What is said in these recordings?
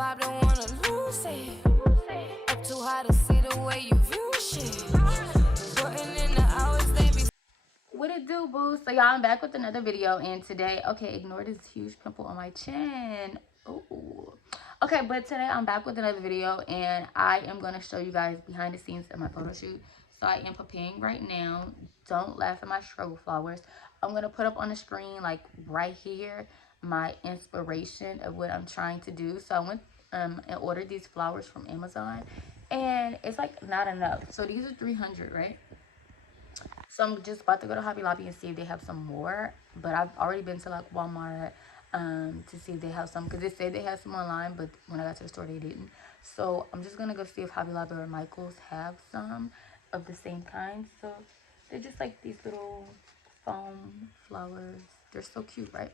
vibe, don't wanna lose it. Up too high to see the way you view shit. Putting in the hours, they be. What it do, boo? So y'all, I'm back with another video, and today, okay, ignore this huge pimple on my chin. Ooh. Okay, but today I'm back with another video, and I am going to show you guys behind the scenes of my photo shoot. So I am preparing right now. Don't laugh at my struggle flowers. I'm going to put up on the screen, like right here, my inspiration of what I'm trying to do. So I went and ordered these flowers from Amazon, and it's like not enough. So these are 300, right? So I'm just about to go to Hobby Lobby and see if they have some more. But I've already been to like Walmart to see if they have some, because they said they had some online, but when I got to the store they didn't. So I'm just gonna go see if Hobby Lobby or Michael's have some of the same kind. So they're just like these little foam flowers. They're so cute, right?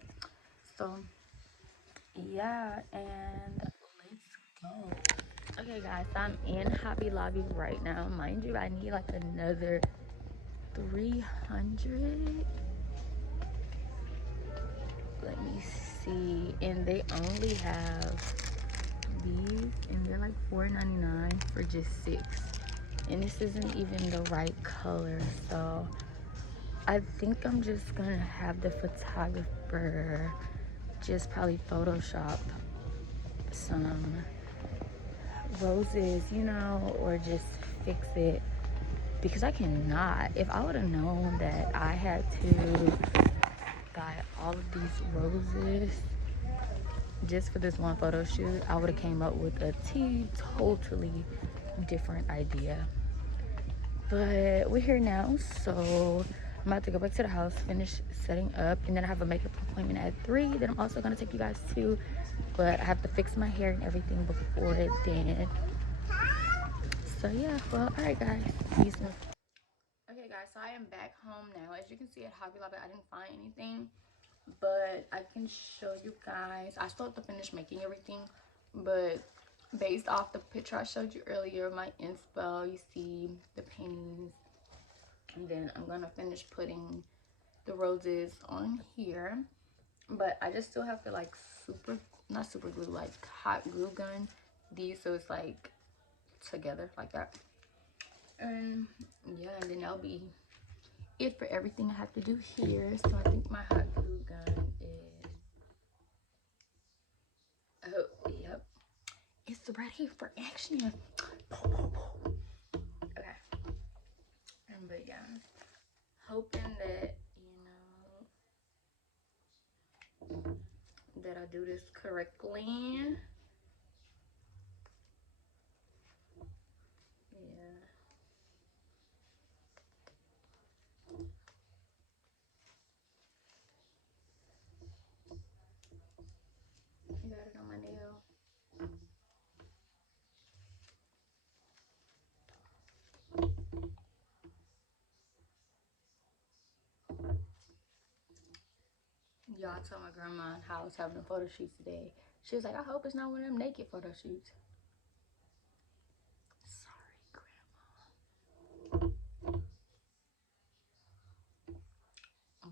So yeah, and let's go. Okay guys, so I'm in Hobby Lobby right now. Mind you, I need like another 300. Let me see. And they only have these, and they're like $4.99 for just 6. And this isn't even the right color, so I think I'm just gonna have the photographer just probably Photoshop some roses, you know, or just fix it, because I cannot. If I would have known that I had to buy all of these roses just for this one photo shoot, I would have came up with a totally different idea. But we're here now, so I'm about to go back to the house, finish setting up, and then I have a makeup appointment at 3 that I'm also gonna take you guys to. But I have to fix my hair and everything before then. So yeah, well, all right guys, see you soon. Okay guys, so I am back home now. As you can see at Hobby Lobby, I didn't find anything, but I can show you guys. I still have to finish making everything, but based off the picture I showed you earlier, my inspo, you see the paintings, and then I'm gonna finish putting the roses on here. But I just still have to like not super glue, like hot glue gun these so it's like together like that. And yeah, and then that'll be it for everything I have to do here. So I think my hot glue gun is, oh yep, it's ready for action. Okay. But yeah, hoping that, you know, that I do this correctly. Yeah. I got it on my nail. Y'all, I told my grandma how I was having a photo shoot today. She was like, I hope it's not one of them naked photo shoots. Sorry, Grandma.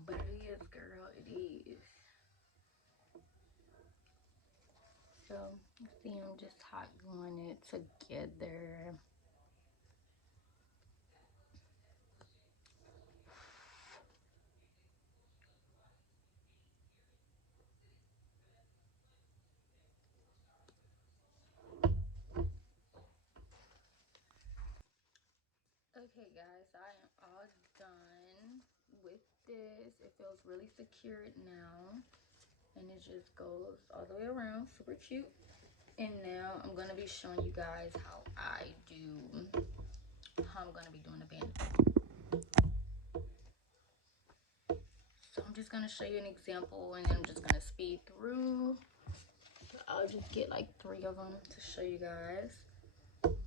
But it is, girl, it is. So, see, I'm just hot gluing it together. Okay guys, I am all done with this. It feels really secured now, and it just goes all the way around, super cute. And now I'm gonna be showing you guys how I'm gonna be doing the band. So I'm just gonna show you an example, and then I'm just gonna speed through. I'll just get like 3 of them to show you guys.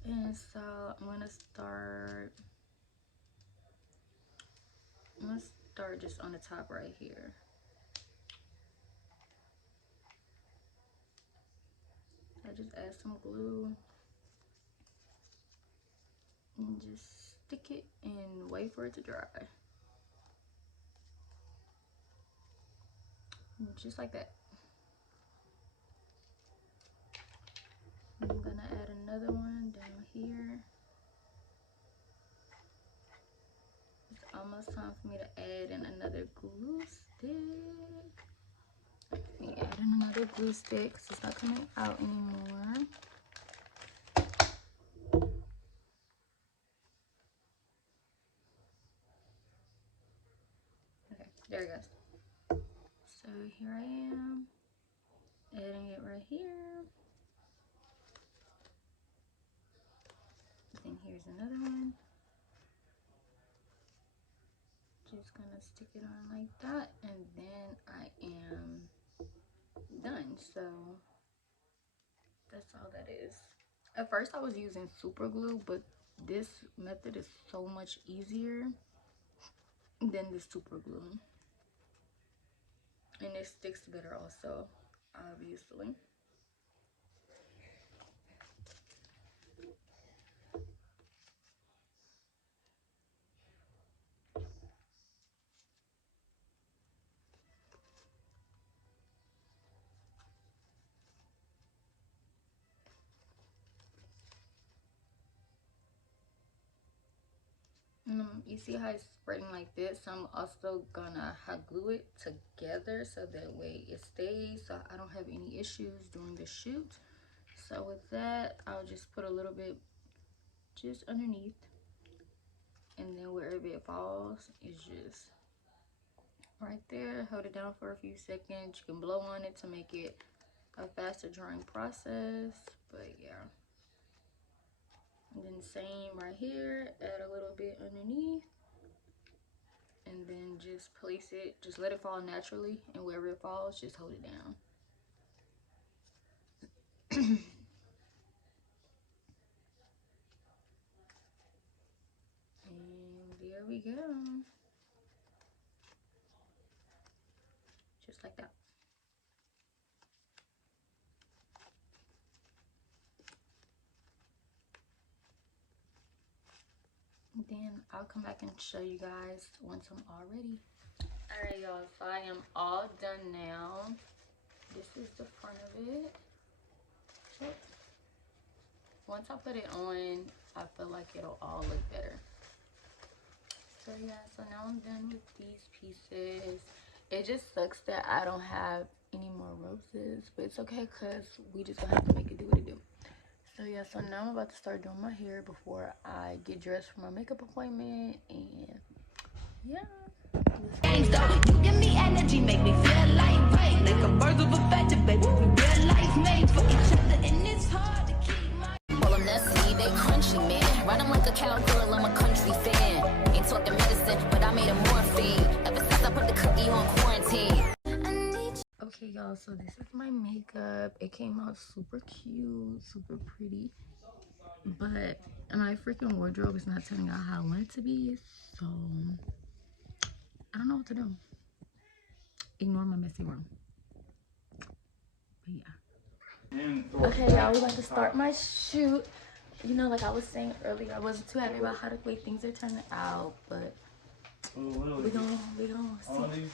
And so I'm gonna start just on the top right here. I just add some glue and just stick it and wait for it to dry. Just like that. it's time for me to add in another glue stick. Let me add in another glue stick because it's not coming out anymore. Okay, there it goes. So here I am, adding it right here. Then here's another one. Just gonna stick it on like that, and then I am done. So that's all that is. At first I was using super glue, but this method is so much easier than the super glue, and it sticks better also, obviously. You see how it's spreading like this? So I'm also gonna hot glue it together so that way it stays, so I don't have any issues during the shoot. So with that, I'll just put a little bit just underneath, and then wherever it falls is just right there. Hold it down for a few seconds. You can blow on it to make it a faster drying process, but yeah. And then same right here, add a little bit underneath, and then just place it, just let it fall naturally, and wherever it falls, just hold it down. And there we go. Just like that. Then I'll come back and show you guys once I'm all ready. Alright y'all, so I am all done now. This is the front of it. Once I put it on, I feel like it'll all look better. So yeah, so now I'm done with these pieces. It just sucks that I don't have any more roses, but it's okay because we just gonna have to make it do what it do. So yeah, so now I'm about to start doing my hair before I get dressed for my makeup appointment, and yeah. You give me energy, make me feel lightweight, like a bird of a feather, baby. We real life made for each other, and it's hard to keep my. Well, I'm Nestle, they crunchy, man. Ride 'em like a cowgirl, I'm a country fan. Ain't talking medicine, but I made a morphine. Ever since I put the cookie on quarantine. Okay, y'all, so this is my makeup. It came out super cute, super pretty, but my freaking wardrobe is not turning out how I want it to be, so I don't know what to do. Ignore my messy room. But yeah. Okay, y'all, we're about to start my shoot. You know, like I was saying earlier, I wasn't too happy about how the way things are turning out, but we gonna see.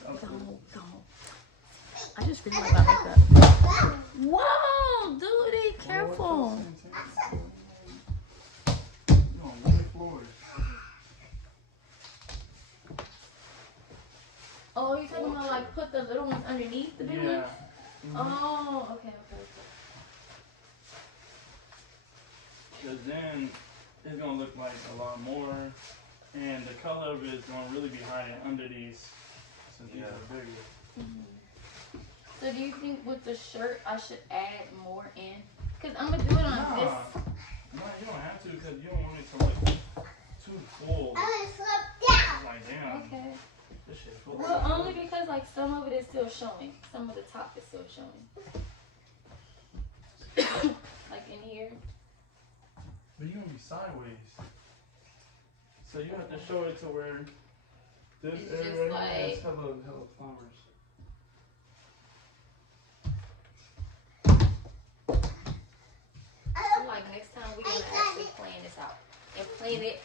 I just really like my makeup. Whoa, dude, careful. Oh, you're talking about like put the little ones underneath the big ones? Oh, okay. Because then it's going to look like a lot more, and the color of it is going to really be hiding under these, since these are bigger. So do you think with the shirt I should add more in? Because I'm going to do it on this. No, you don't have to, because you don't want it to look too full. It's like, damn. Okay. This shit full. Well, only because like some of it is still showing. Some of the top is still showing. Like in here. But you're going to be sideways. So you have to show it to where this It's area just right like, here has hella flowers. like next time we're gonna actually plan this out and plan it.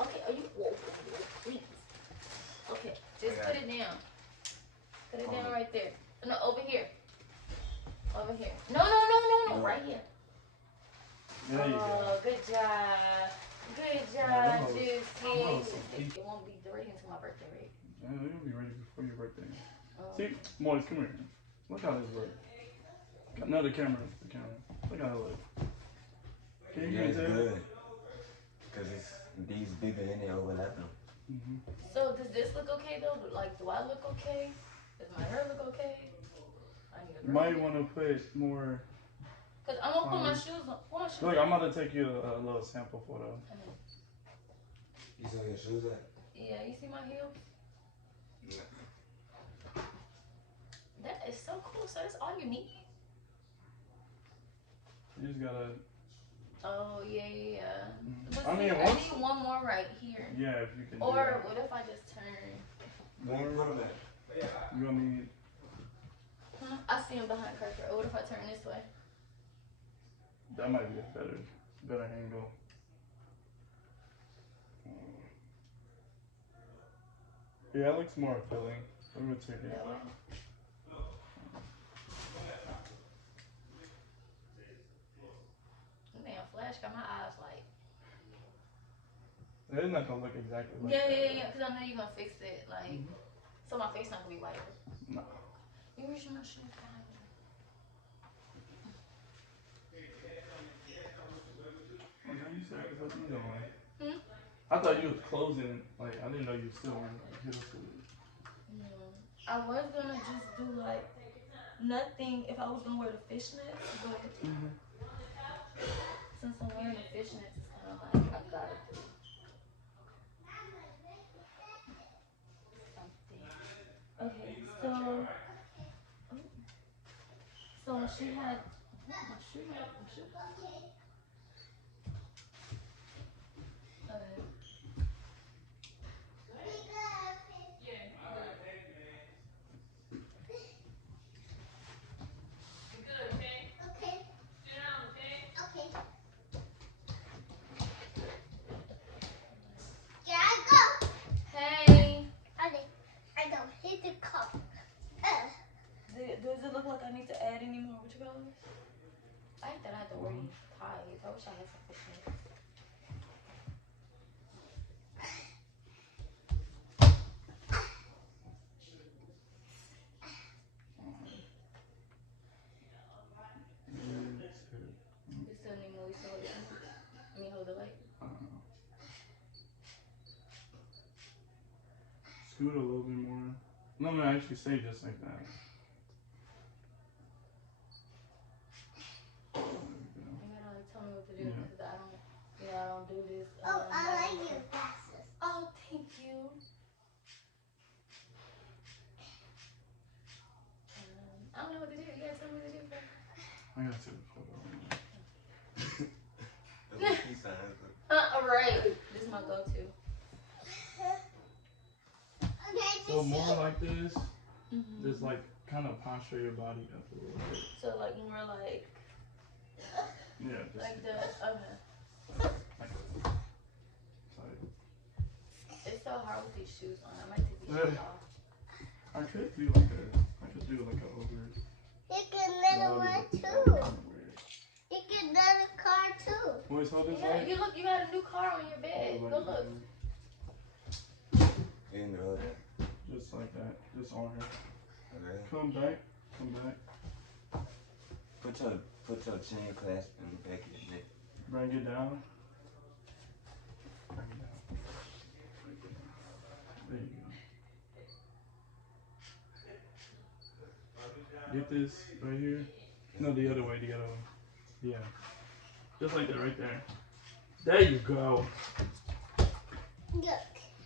Okay, are you? Whoa, please. Okay, just put it down. Put it down right there. No, over here. Over here. No, right here. There you go. Good job. Good job, Juicy. It won't be Man, they're gonna be ready before your birthday. Oh. See, Moise, come here. Look how this looks. No, the camera. The camera. Look how it looks. Can you it's tell? good. Because it's these bigger and they overlapping. Mm-hmm. So does this look okay though? Like, do I look okay? Does my hair look okay? I need a You might want to put more. Cause I'm gonna put my shoes on. Put my shoes Look, on. I'm about to take you a little sample photo. You saw your shoes at? Yeah, you see my heels? Yeah. That is so cool. So that's all you need? You just gotta. Oh yeah. Mm-hmm. But I mean, see, I need one more right here. Yeah, if you can. Or do that. what if I just turn? Where you put them at? You gonna need. I see him behind Kirker. Or what if I turn this way? That might be a better angle. Yeah, it looks more appealing. I'm gonna take it. That way. Damn, flash got my eyes like. It's not gonna look exactly like Yeah, that. yeah. Cause I know you're gonna fix it, like, so my face not gonna be white. No. You reach my shoes behind you. Oh, now you said what you doing? Hmm? I thought you was closing. Like I didn't know you still wearing like heels to it. No. I was gonna just do like nothing if I was gonna wear the fishnets, but since I'm wearing the fishnets, it's kind of like I gotta do something. Okay, so she had my shoe. Okay. Hey. Does it look like I need to add any more watercolors? I hate that I have to wear these ties. I wish I had some fishnets. You still need more. You still hold it. Let me hold the light. Scoot a little bit more. No, actually stay just like that. You gotta like tell me what to do Yeah. because I don't do this. Oh, I like your glasses. Oh, thank you. I don't know what to do. You gotta tell me what to do. I gotta take a photo. Peace signs. Right. This is my go-to. So more like this. Just like kind of posture your body up a little bit. So like more like Yeah, just like the okay. like It's so hard with these shoes on. I might take these shoes off. I could do like a over. You get another one too. You get another car too. Boys, hold this Yeah, light. you got a new car on your bed. Go look. In the other. Just like that. Just on her. Okay. Come back. Put your chain clasp in the back of your neck. Bring it down. There you go. Get this right here. No, the other way. Yeah. Just like that right there. There you go. Look,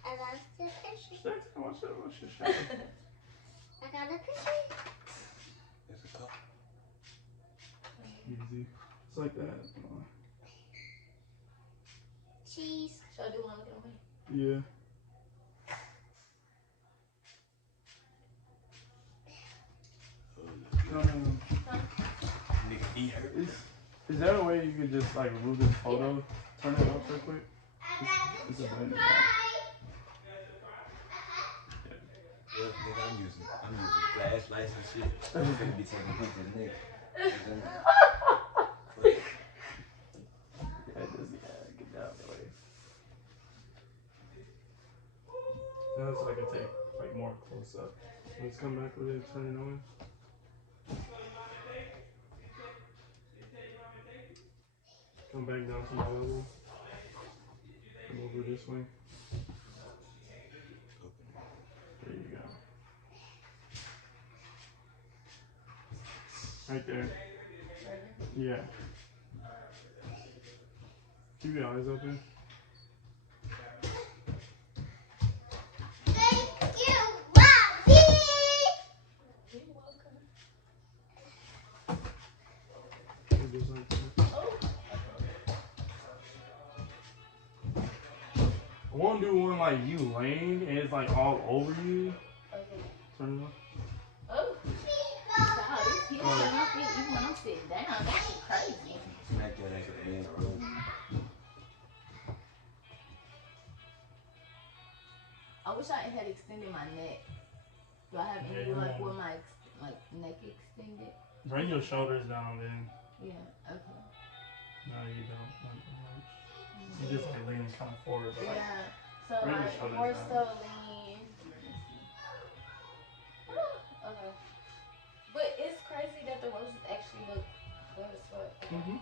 I got the picture. Watch that. I got a picture. There's a cup. Easy. It's like that. Cheese. Should I do one looking away? Yeah. No. Nigga, he hurt. Is there a way you could just like remove this photo? Turn it off real quick? It's a button. Yeah, nigga, I'm using flashlights and shit. I'm gonna be taking pictures, nigga. Get down the way. So I can take like more more close up. Let's come back with it, turn it on. Come back down to my level. Come over this way. There you go. Right there. Yeah. Keep your eyes open. Thank you, Bobby. Just like that. I want to do one like you laying and it's like all over you. Okay. Turn it on. Oh. Wow, these heels on my feet even when I'm sitting down. That's crazy. Smack your ass at the end of the road. I wish I had extended my neck. Do I have any like with my neck extended? Bring your shoulders down then. Yeah, okay. No, you don't. Not that much. You just like leaning kind of forward. But like, Yeah, so bring your like shoulders more down. so lean. Okay. But it's crazy that the roses actually look good as fuck. Mm-hmm.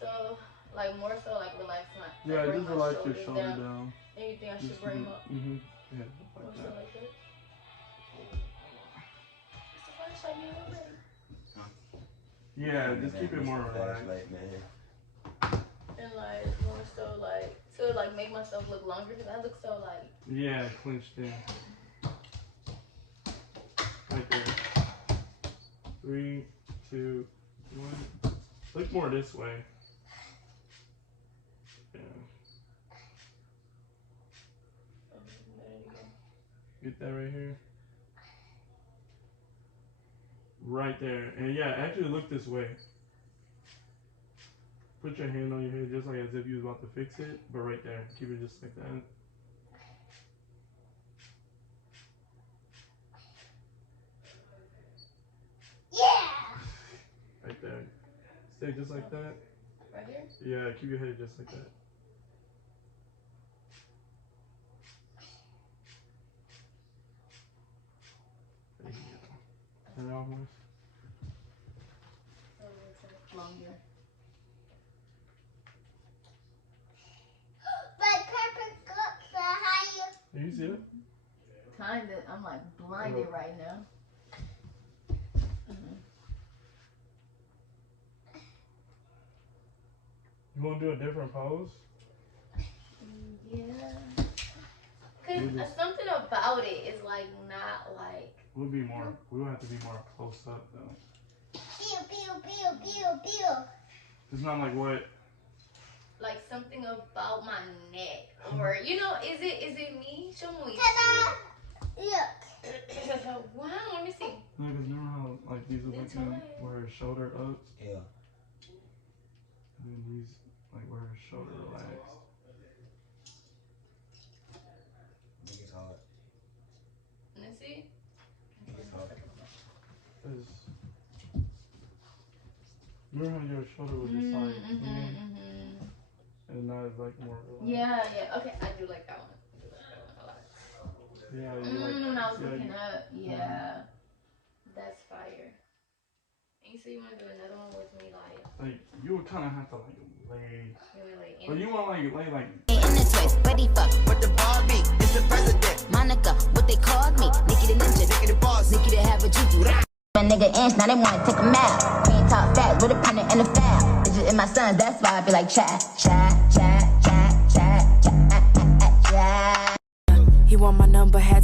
So, like more so like relax my Yeah, bring just my relax your shoulders shoulder down. Anything I should Just bring up? Mm-hmm. Yeah, More like so that. like that. It's the flashlight being already. Yeah, just keep it more relaxed. Flashlight, man. And like more so like to like make myself look longer because I look so like Yeah, clenched in. Right there. 3, 2, 1. Look more this way. Yeah. Get that right here. Right there. And yeah, actually look this way. Put your hand on your head just like as if you was about to fix it, but right there. Keep it just like that. Yeah. Right there. Stay just like that. right here. Yeah, keep your head just like that. There you go. Turn it off, Morris. So it's longer. But perfect looks so high. You see it? Kinda. I'm like blinded right now. You want to do a different pose? Yeah. Cause something about it is like not like. We'll have to be more close up though. Pew, pew, pew, pew, pew. It's not like what? Like something about my neck, or you know, is it me? Show me. Ta-da! Look. Wow, let me see. No, because remember how like these are looking where her shoulder up, Yeah. and then these like where her shoulder relaxed. Make it hard. Let me see. Make it hard. 'Cause remember how your shoulder was just like, and now it's like more relaxed. Yeah. Okay, I do like that one. A lot. Yeah, you When I was yeah, looking up, yeah, that's fire. And you say you want to do another one with me, like you would kind of have to like lay, really but you want like lay like. In this way, ready fuck, what the bar be? It's the president. Monica, what they called me? Nique the ninja, Nique the boss, Nique the have a juju. A nigga inch, now they wanna take him out. We ain't talk fat, with a pennant and a foul. It's just in my sons, that's why I be like chat. He want my number, had